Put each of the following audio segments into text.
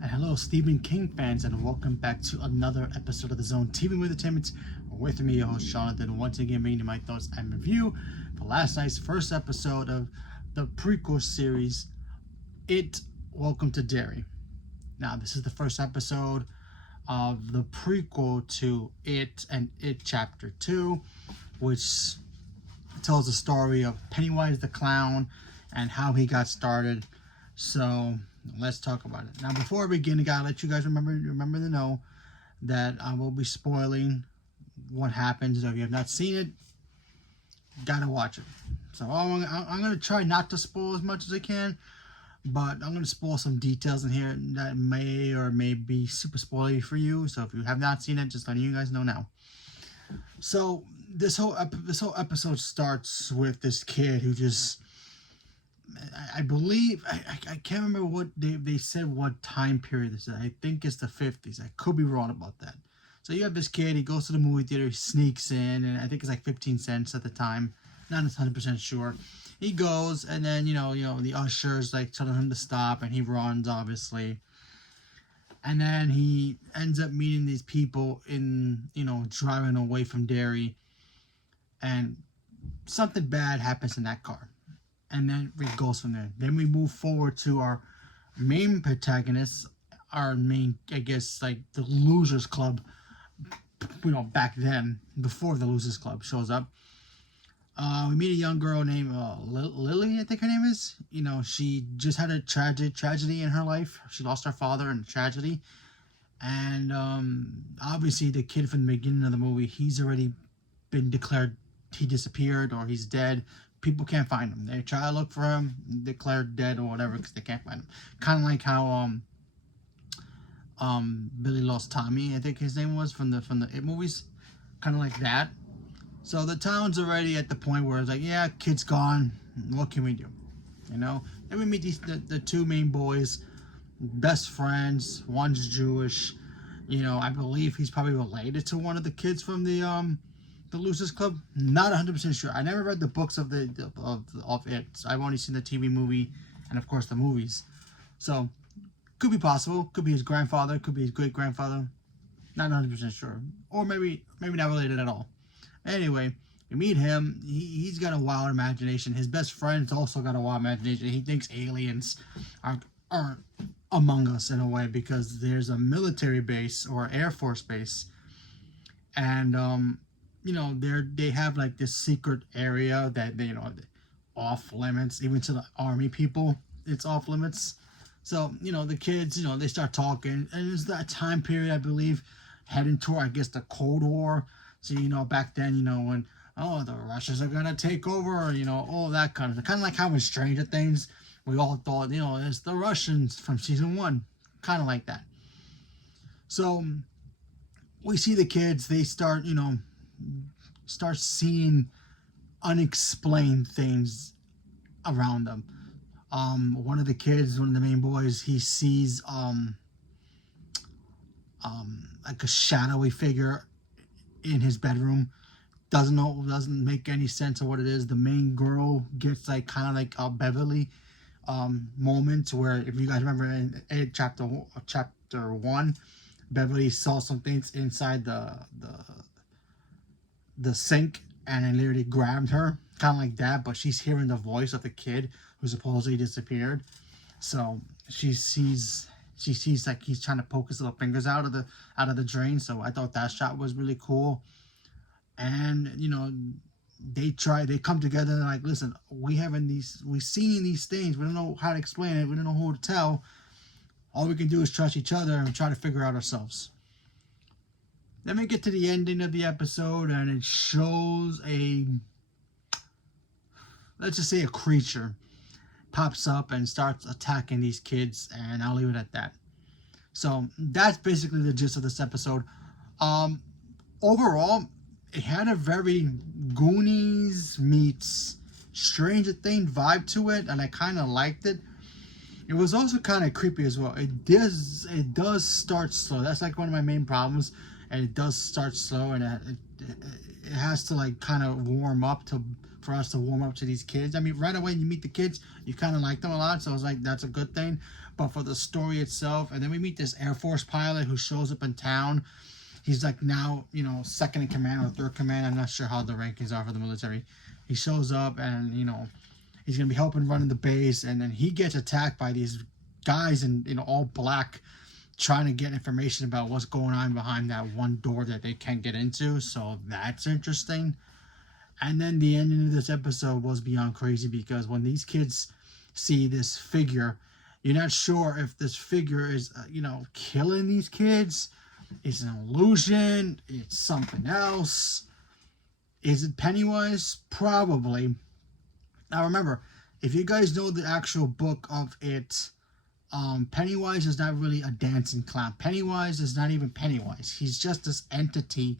And hello, Stephen King fans, and welcome back to another episode of the Zone TV Entertainment. With me, your host Jonathan, once again bringing you my thoughts and review for last night's first episode of the prequel series, It, Welcome to Derry. Now, this is the first episode of the prequel to It and It Chapter 2, which tells the story of Pennywise the Clown and how he got started. So let's talk about it. Now, before I begin, I gotta let you guys remember to know that I will be spoiling what happens. So if you have not seen it, gotta watch it. So I'm gonna try not to spoil as much as I can, but I'm gonna spoil some details in here that may or may be super spoilery for you. So if you have not seen it, just letting you guys know now. So this whole episode starts with this kid who just, I believe, I can't remember what they said what time period this is. I think it's the 50s. I could be wrong about that. So you have this kid, he goes to the movie theater, he sneaks in, and I think it's like 15 cents at the time. Not 100% sure. He goes, and then, the ushers like telling him to stop, and he runs, obviously. And then he ends up meeting these people in, driving away from Derry. And something bad happens in that car. And then it goes from there. Then we move forward to our main protagonist, our main, I guess, like the Losers Club, back then, before the Losers Club shows up. We meet a young girl named Lily, I think her name is. She just had a tragedy in her life. She lost her father in a tragedy. And obviously the kid from the beginning of the movie, he's already been declared he disappeared or he's dead. People can't find him. They try to look for him, declared dead or whatever, because they can't find him. Kind of like how Billy lost Tommy, I think his name was, from the It movies. Kind of like that. So the town's already at the point where it's like, yeah, kid's gone. What can we do? Then we meet the two main boys, best friends. One's Jewish. I believe he's probably related to one of the kids from the Losers Club. Not 100% sure. I never read the books of it. I've only seen the TV movie and of course the movies. So could be possible. Could be his grandfather. Could be his great grandfather. Not 100% sure. Or maybe not related at all. Anyway, you meet him. He's got a wild imagination. His best friend's also got a wild imagination. He thinks aliens are among us in a way because there's a military base or Air Force base, and they have like this secret area that off limits even to the army people. It's off limits. So the kids they start talking, and it's that time period I believe heading toward I guess the Cold War. So back then when the Russians are gonna take over, all that kind of like how in Stranger Things we all thought it's the Russians from season 1, kind of like that. So we see the kids, they start seeing unexplained things around them. One of the kids, one of the main boys, he sees like a shadowy figure in his bedroom. Doesn't make any sense of what it is. The main girl gets like kind of like a Beverly moment where, if you guys remember in chapter 1, Beverly saw some things inside the sink and it literally grabbed her, kind of like that, but she's hearing the voice of the kid who supposedly disappeared. So she sees like he's trying to poke his little fingers out of the drain. So I thought that shot was really cool. And they come together and like, listen, we've seen these things, we don't know how to explain it, we don't know who to tell. All we can do is trust each other and try to figure out ourselves. Then we get to the ending of the episode, and it shows let's just say a creature pops up and starts attacking these kids, and I'll leave it at that. So that's basically the gist of this episode. Overall, it had a very Goonies meets Stranger Things vibe to it, and I kind of liked it. It was also kind of creepy as well. It does start slow. That's like one of my main problems, and it does start slow, and it has to like kind of for us to warm up to these kids. I mean, right away when you meet the kids, you kind of like them a lot, so I was like, that's a good thing. but for the story itself. And then we meet this Air Force pilot who shows up in town. He's like now, you know, second in command or third command. I'm not sure how the rankings are for the military. He shows up and, you know, he's going to be helping running the base. And then he gets attacked by these guys in, you know, all black, trying to get information about what's going on behind that one door that they can't get into. So that's interesting. And then the ending of this episode was beyond crazy, because when these kids see this figure, you're not sure if this figure is, you know, killing these kids. It's an illusion. It's something else. Is it Pennywise? Probably. Now remember, if you guys know the actual book of it, Pennywise is not really a dancing clown. Pennywise is not even Pennywise. He's just this entity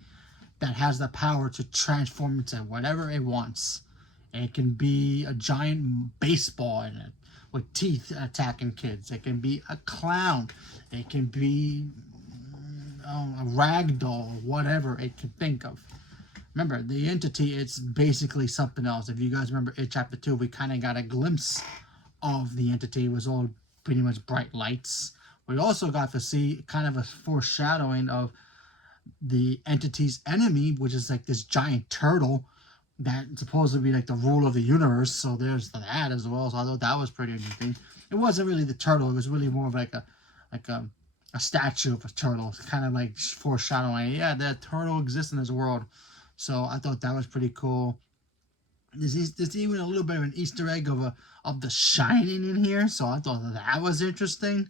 that has the power to transform into whatever it wants. It can be a giant baseball in it with teeth attacking kids. It can be a clown. It can be a rag doll, whatever it can think of. Remember, the entity, it's basically something else. If you guys remember in Chapter 2, we kind of got a glimpse of the entity. It was all pretty much bright lights. We also got to see kind of a foreshadowing of the entity's enemy, which is like this giant turtle that's supposed to be like the ruler of the universe. So there's that as well. So I thought that was pretty interesting. It wasn't really the turtle. It was really more of like a statue of a turtle. It's kind of like foreshadowing, yeah, that turtle exists in this world. So I thought that was pretty cool. There's even a little bit of an Easter egg of The Shining in here. So I thought that was interesting,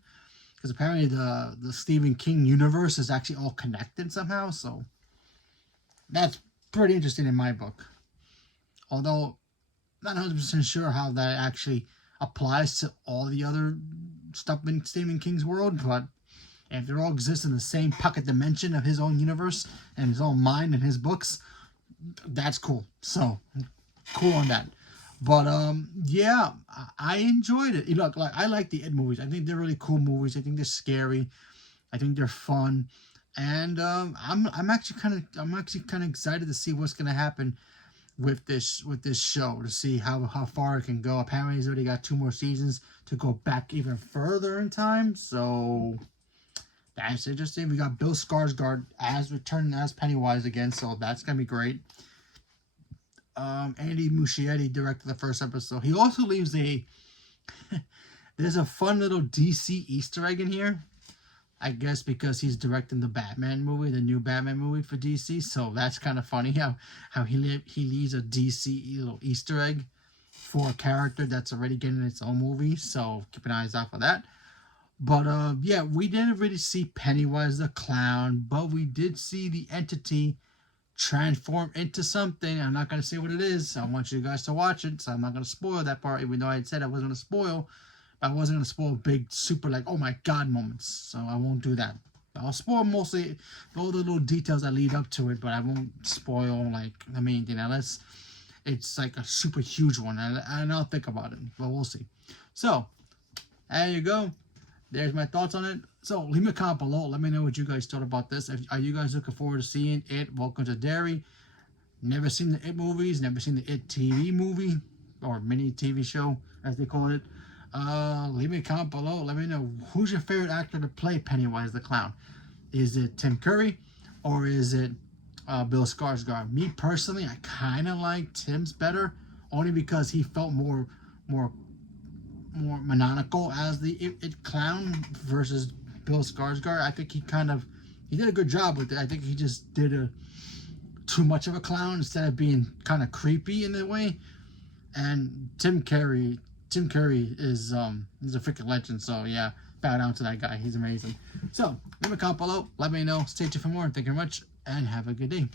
because apparently the Stephen King universe is actually all connected somehow. So that's pretty interesting in my book. Although not 100% sure how that actually applies to all the other stuff in Stephen King's world, but if they all exist in the same pocket dimension of his own universe and his own mind and his books, that's cool. So cool on that. But yeah, I enjoyed it. You know, like, I like the It movies. I think they're really cool movies. I think they're scary. I think they're fun. And I'm actually kind of excited to see what's gonna happen with this show, to see how far it can go. Apparently he's already got 2 more seasons to go back even further in time. So that's interesting. We got Bill Skarsgård as returning as Pennywise again, so that's gonna be great. Andy Muschietti directed the first episode. He also leaves there's a fun little DC Easter egg in here, I guess because he's directing the Batman movie, the new Batman movie for DC. So that's kind of funny how he leaves a DC little Easter egg for a character that's already getting its own movie. So keep an eye out for that. But yeah, we didn't really see Pennywise the clown, but we did see the entity transform into something. I'm not going to say what it is. I want you guys to watch it, so I'm not going to spoil that part, even though I had said I wasn't going to spoil. I wasn't going to spoil big, super, like, oh my god moments, so I won't do that. I'll spoil mostly all the little details that lead up to it, but I won't spoil, like, the main thing, unless it's, like, a super huge one, and I'll think about it, but we'll see. So, there you go. There's my thoughts on it. So, leave me a comment below. Let me know what you guys thought about this. Are you guys looking forward to seeing it? Welcome to Derry. Never seen the It movies. Never seen the It TV movie, or mini TV show, as they call it. Leave me a comment below. Let me know, who's your favorite actor to play Pennywise the Clown? Is it Tim Curry, or is it Bill Skarsgård? Me personally, I kind of like Tim's better, only because he felt more maniacal as the it clown versus Bill Skarsgård. I think he did a good job with it. I think he just did too much of a clown instead of being kind of creepy in a way. And Tim Curry is he's a freaking legend. So yeah, bow down to that guy. He's amazing. So leave a comment below. Let me know. Stay tuned for more. Thank you very much, and have a good day.